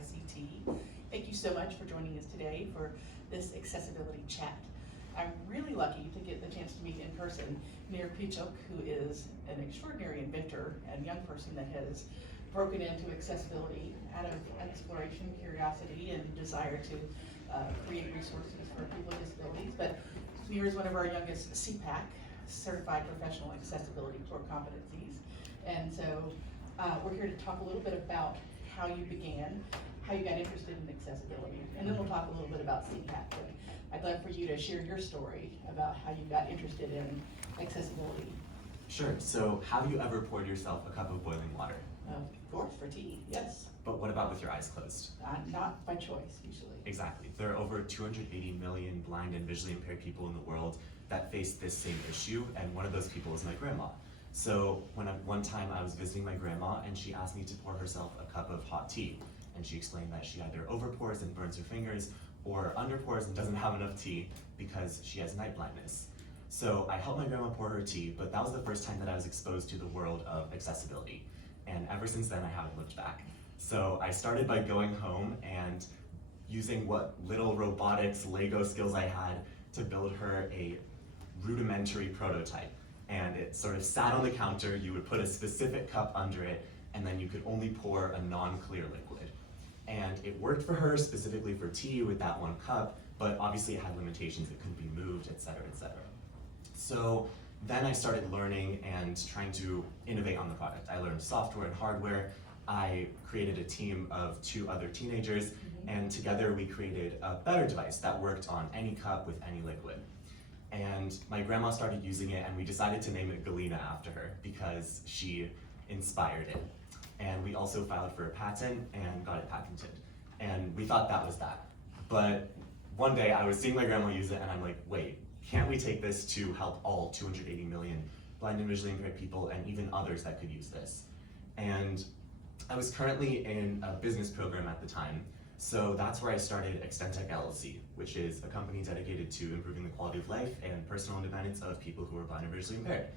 ICT. Thank you so much for joining us today for this accessibility chat. I'm really lucky to get the chance to meet in person Nir Pechuk, who is an extraordinary inventor and young person that has broken into accessibility out of exploration, curiosity, and desire to create resources for people with disabilities. But Nir is one of our youngest CPACC, Certified Professional Accessibility Core Competencies. And so we're here to talk a little bit about how you began, how you got interested in accessibility, and then we'll talk a little bit about CPACC. But I'd love for you to share your story about how you got interested in accessibility. Sure, so have you ever poured yourself a cup of boiling water? Of course, for tea, yes. But what about with your eyes closed? Not by choice, usually. Exactly. There are over 280 million blind and visually impaired people in the world that face this same issue, and one of those people is my grandma. So one time I was visiting my grandma and she asked me to pour herself a cup of hot tea. And she explained that she either overpours and burns her fingers or underpours and doesn't have enough tea because she has night blindness. So I helped my grandma pour her tea, but that was the first time that I was exposed to the world of accessibility. And ever since then, I haven't looked back. So I started by going home and using what little robotics Lego skills I had to build her a rudimentary prototype. And it sort of sat on the counter, you would put a specific cup under it, and then you could only pour a non-clear liquid. And it worked for her specifically for tea with that one cup, but obviously it had limitations, it couldn't be moved, etc., etc. So then I started learning and trying to innovate on the product. I learned software and hardware. I created a team of 2 other teenagers, and together we created a better device that worked on any cup with any liquid. And my grandma started using it, and we decided to name it Galena after her because she inspired it. And we also filed for a patent and got it patented. And we thought that was that. But one day I was seeing my grandma use it, and I'm like, wait, can't we take this to help all 280 million blind and visually impaired people and even others that could use this? And I was currently in a business program at the time, so that's where I started Extentek LLC, which is a company dedicated to improving the quality of life and personal independence of people who are blind and visually impaired.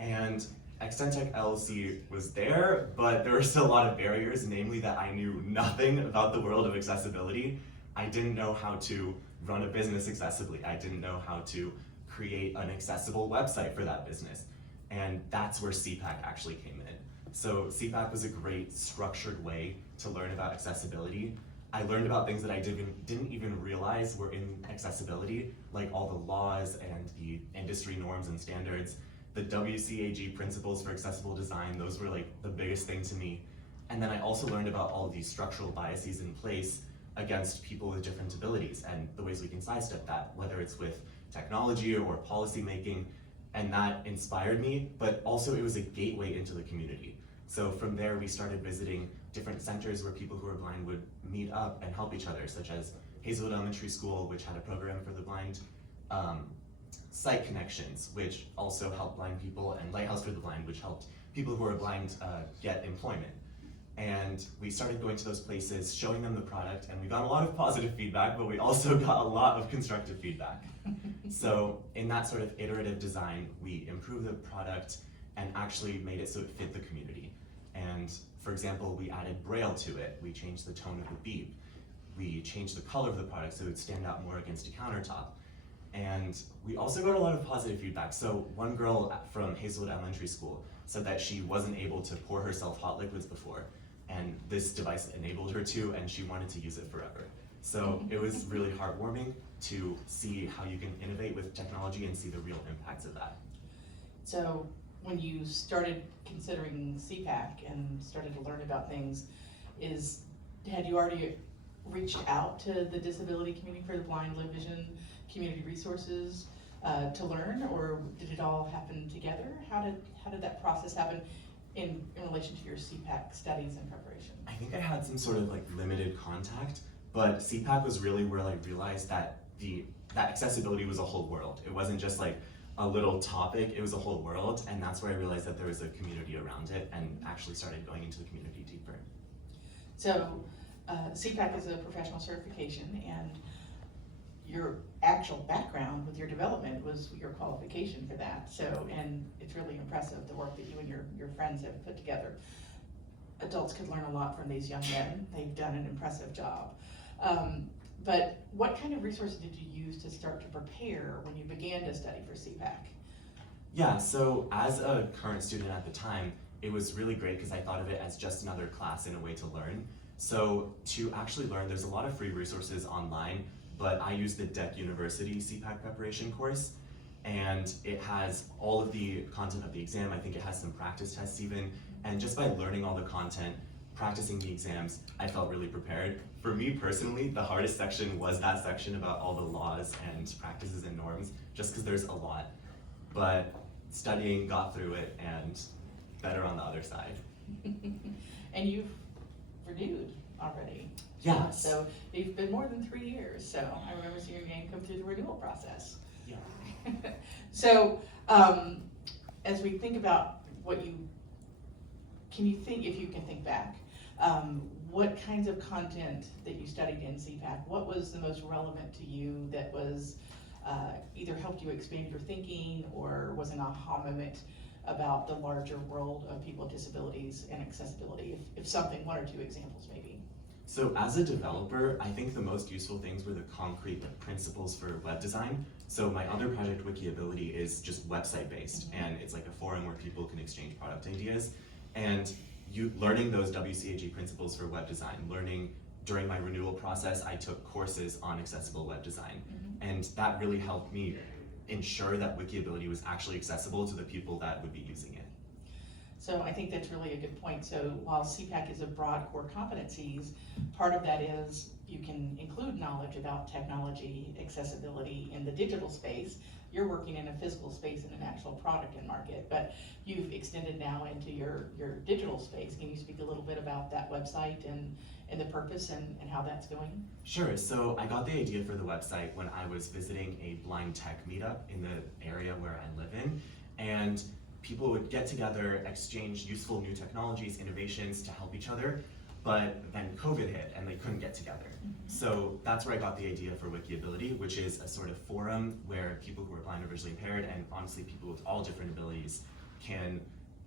And Extentek LLC was there, but there were still a lot of barriers, namely that I knew nothing about the world of accessibility. I didn't know how to run a business accessibly. I didn't know how to create an accessible website for that business. And that's where CPACC actually came in. So CPACC was a great structured way to learn about accessibility. I learned about things that I didn't even realize were in accessibility, like all the laws and the industry norms and standards. The WCAG principles for accessible design, those were like the biggest thing to me. And then I also learned about all of these structural biases in place against people with different abilities and the ways we can sidestep that, whether it's with technology or policy making. And that inspired me, but also it was a gateway into the community. So from there, we started visiting different centers where people who are blind would meet up and help each other, such as Hazelwood Elementary School, which had a program for the blind, Site Connections, which also helped blind people, and Lighthouse for the Blind, which helped people who are blind get employment. And we started going to those places, showing them the product, and we got a lot of positive feedback, but we also got a lot of constructive feedback. So in that sort of iterative design, we improved the product and actually made it so it fit the community. And for example, we added Braille to it. We changed the tone of the beep. We changed the color of the product so it would stand out more against a countertop. And we also got a lot of positive feedback. So one girl from Hazelwood Elementary School said that she wasn't able to pour herself hot liquids before, and this device enabled her to, and she wanted to use it forever. So it was really heartwarming to see how you can innovate with technology and see the real impacts of that. So when you started considering CPACC and started to learn about things, had you already reached out to the disability community for the blind, low vision community resources to learn, or did it all happen together? How did that process happen in relation to your CPACC studies and preparation? I think I had some sort of like limited contact, but CPACC was really where I realized that that accessibility was a whole world. It wasn't just like a little topic, it was a whole world, and that's where I realized that there was a community around it and actually started going into the community deeper. So CPACC is a professional certification, and your actual background with your development was your qualification for that. So, and it's really impressive the work that you and your friends have put together. adults could learn a lot from these young men. They've done an impressive job. But what kind of resources did you use to start to prepare when you began to study for CPACC? Yeah, so as a current student at the time, it was really great because I thought of it as just another class and a way to learn. So to actually learn, there's a lot of free resources online, but I use the DEC University CPACC preparation course, and it has all of the content of the exam. I think it has some practice tests even, and just by learning all the content, practicing the exams, I felt really prepared. For me personally, the hardest section was that section about all the laws and practices and norms, just because there's a lot. But studying got through it and better on the other side. And you've renewed already. Yeah. So you've been more than 3 years. So I remember seeing your name come through the renewal process. Yeah. So as we think about what you think, if you can think back, what kinds of content that you studied in CPACC, what was the most relevant to you that was either helped you expand your thinking or was an aha moment about the larger world of people with disabilities and accessibility, if something, 1 or 2 examples maybe? So as a developer, I think the most useful things were the concrete principles for web design. So my other project, Wikiability, is just website based, and it's like a forum where people can exchange product ideas. And learning those WCAG principles for web design, learning during my renewal process, I took courses on accessible web design. And that really helped me ensure that Wikiability was actually accessible to the people that would be using it. So I think that's really a good point. So while CPACC is a broad core competencies, part of that is you can include knowledge about technology, accessibility in the digital space. You're working in a physical space in an actual product and market, but you've extended now into your digital space. Can you speak a little bit about that website and the purpose and how that's going? Sure, so I got the idea for the website when I was visiting a blind tech meetup in the area where I live in, and people would get together, exchange useful new technologies, innovations to help each other, but then COVID hit and they couldn't get together. So that's where I got the idea for Wikiability, which is a sort of forum where people who are blind or visually impaired, and honestly people with all different abilities, can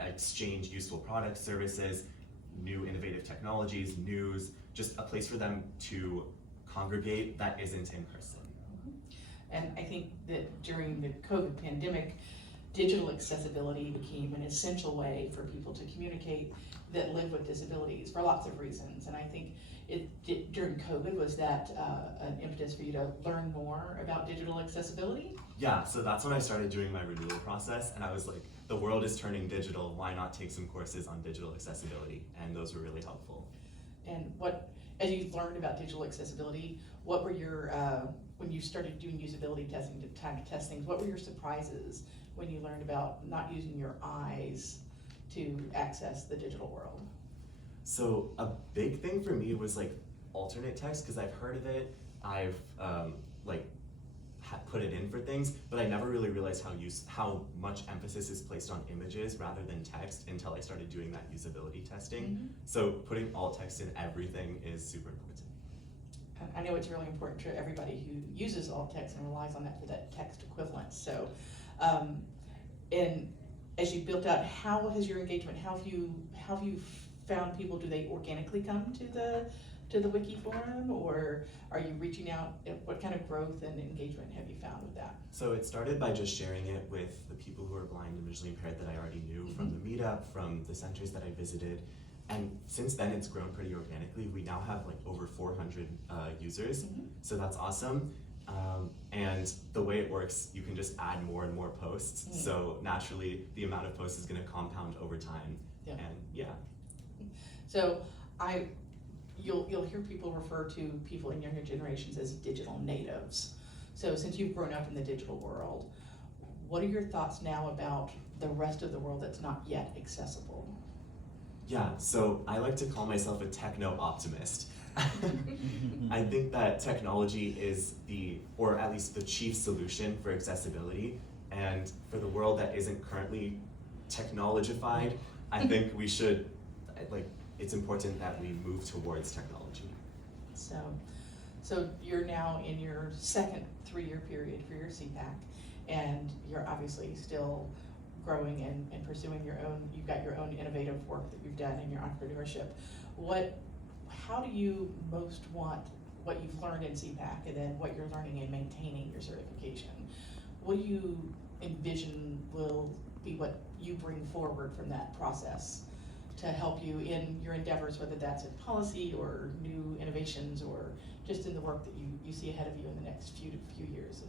exchange useful products, services, new innovative technologies, news, just a place for them to congregate that isn't in person. And I think that during the COVID pandemic, digital accessibility became an essential way for people to communicate that live with disabilities for lots of reasons. And I think during COVID, was that an impetus for you to learn more about digital accessibility? Yeah, so that's when I started doing my renewal process, and I was like, the world is turning digital, why not take some courses on digital accessibility? And those were really helpful. And as you learned about digital accessibility, what were your, when you started doing usability testing to test things, what were your surprises when you learned about not using your eyes to access the digital world? So a big thing for me was like alternate text, because I've heard of it, I've put it in for things, but I never really realized how much emphasis is placed on images rather than text until I started doing that usability testing. So putting alt text in everything is super important. I know it's really important to everybody who uses alt text and relies on that for that text equivalence. So, and as you built out, how has your engagement, how have you found people? Do they organically come to the Wiki Forum, or are you reaching out? What kind of growth and engagement have you found with that? So it started by just sharing it with the people who are blind and visually impaired that I already knew from the meetup, from the centers that I visited. And since then it's grown pretty organically. We now have like over 400 users, so that's awesome. And the way it works, you can just add more and more posts. So naturally the amount of posts is gonna compound over time. Yeah. And yeah. So you'll hear people refer to people in younger generations as digital natives. So since you've grown up in the digital world, what are your thoughts now about the rest of the world that's not yet accessible? Yeah, so I like to call myself a techno-optimist. I think that technology is or at least the chief solution for accessibility, and for the world that isn't currently technologified, I think we should, it's important that we move towards technology. So you're now in your second 3-year period for your CPACC, and you're obviously still growing and pursuing your own, you've got your own innovative work that you've done in your entrepreneurship. How do you most want what you've learned in CPACC and then what you're learning in maintaining your certification? What do you envision will be what you bring forward from that process to help you in your endeavors, whether that's in policy or new innovations or just in the work that you see ahead of you in the next few years?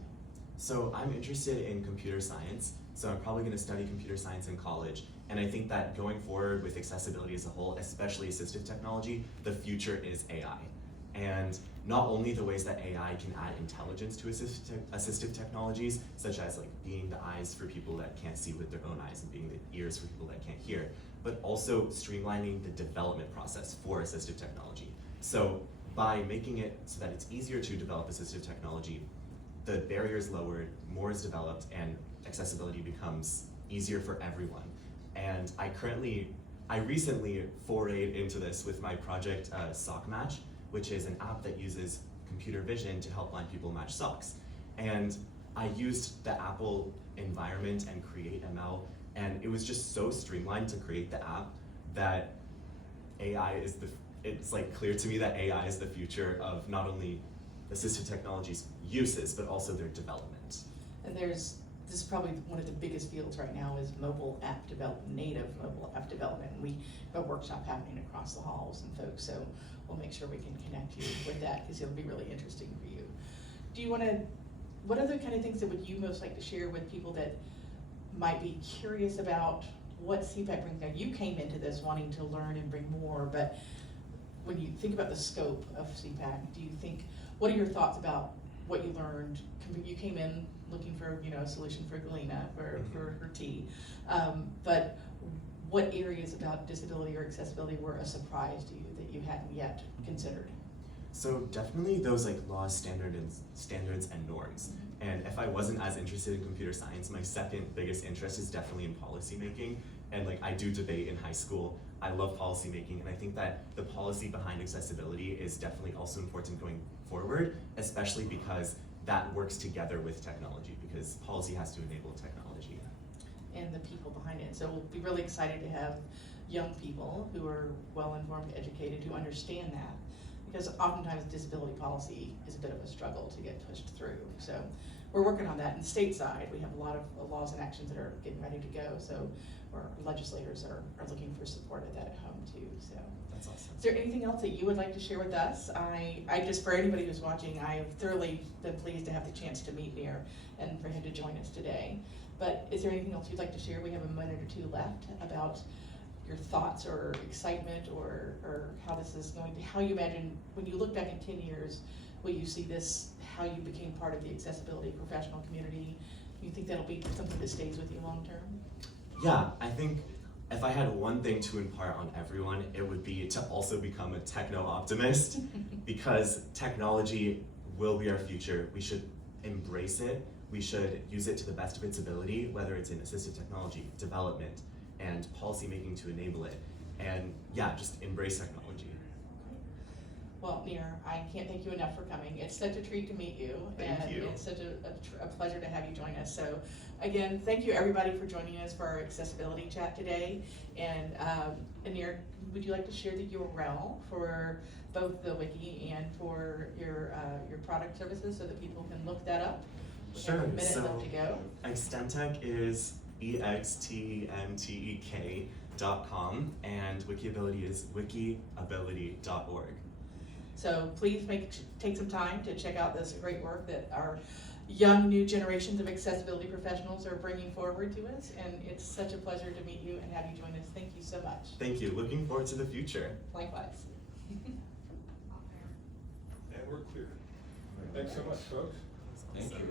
So I'm interested in computer science, so I'm probably going to study computer science in college, and I think that going forward with accessibility as a whole, especially assistive technology, the future is AI. And not only the ways that AI can add intelligence to assistive technologies, such as like being the eyes for people that can't see with their own eyes and being the ears for people that can't hear, but also streamlining the development process for assistive technology. So by making it so that it's easier to develop assistive technology, the barrier is lowered, more is developed, and accessibility becomes easier for everyone. And I recently forayed into this with my project Sock Match, which is an app that uses computer vision to help blind people match socks. And I used the Apple environment and Create ML, and it was just so streamlined to create the app that it's like clear to me that AI is the future of not only assistive technologies uses, but also their development. And this is probably one of the biggest fields right now is mobile app development, native mobile app development. We have a workshop happening across the halls and folks, so we'll make sure we can connect you with that because it'll be really interesting for you. What other kind of things that would you most like to share with people that might be curious about what CPACC brings? Now, you came into this wanting to learn and bring more, but when you think about the scope of CPACC, what are your thoughts about what you learned? You came in looking for a solution for Galena, for her tea, but what areas about disability or accessibility were a surprise to you that you hadn't yet considered? So definitely those like laws, standards and norms. And if I wasn't as interested in computer science, my second biggest interest is definitely in policy making. And like I do debate in high school. I love policy making, and I think that the policy behind accessibility is definitely also important going forward, especially because that works together with technology, because policy has to enable technology. And the people behind it. So we'll be really excited to have young people who are well-informed, educated, who understand that. Because oftentimes disability policy is a bit of a struggle to get pushed through. So we're working on that. And stateside, we have a lot of laws and actions that are getting ready to go. So our legislators are looking for support of that at home too. So that's awesome. Is there anything else that you would like to share with us? I just, for anybody who's watching, I have thoroughly been pleased to have the chance to meet Nir and for him to join us today. But is there anything else you'd like to share? We have a minute or two left about your thoughts or excitement or how this is going to, how you imagine, when you look back in 10 years, will you see this, how you became part of the accessibility professional community? Do you think that'll be something that stays with you long term? Yeah, I think if I had one thing to impart on everyone, it would be to also become a techno-optimist because technology will be our future. We should embrace it. We should use it to the best of its ability, whether it's in assistive technology, development, and policy making to enable it. And yeah, just embrace technology. Well, Nir, I can't thank you enough for coming. It's such a treat to meet you. Thank you. It's such a pleasure to have you join us. So again, thank you everybody for joining us for our accessibility chat today. And Nir, would you like to share the URL for both the wiki and for your product services so that people can look that up? Sure. We have a minute left to go. Extentek is extentek.com and Wikiability is wikiability.org. So please take some time to check out this great work that our young new generations of accessibility professionals are bringing forward to us. And it's such a pleasure to meet you and have you join us. Thank you so much. Thank you. Looking forward to the future. Likewise. And we're clear. Thanks so much, folks. Thank you.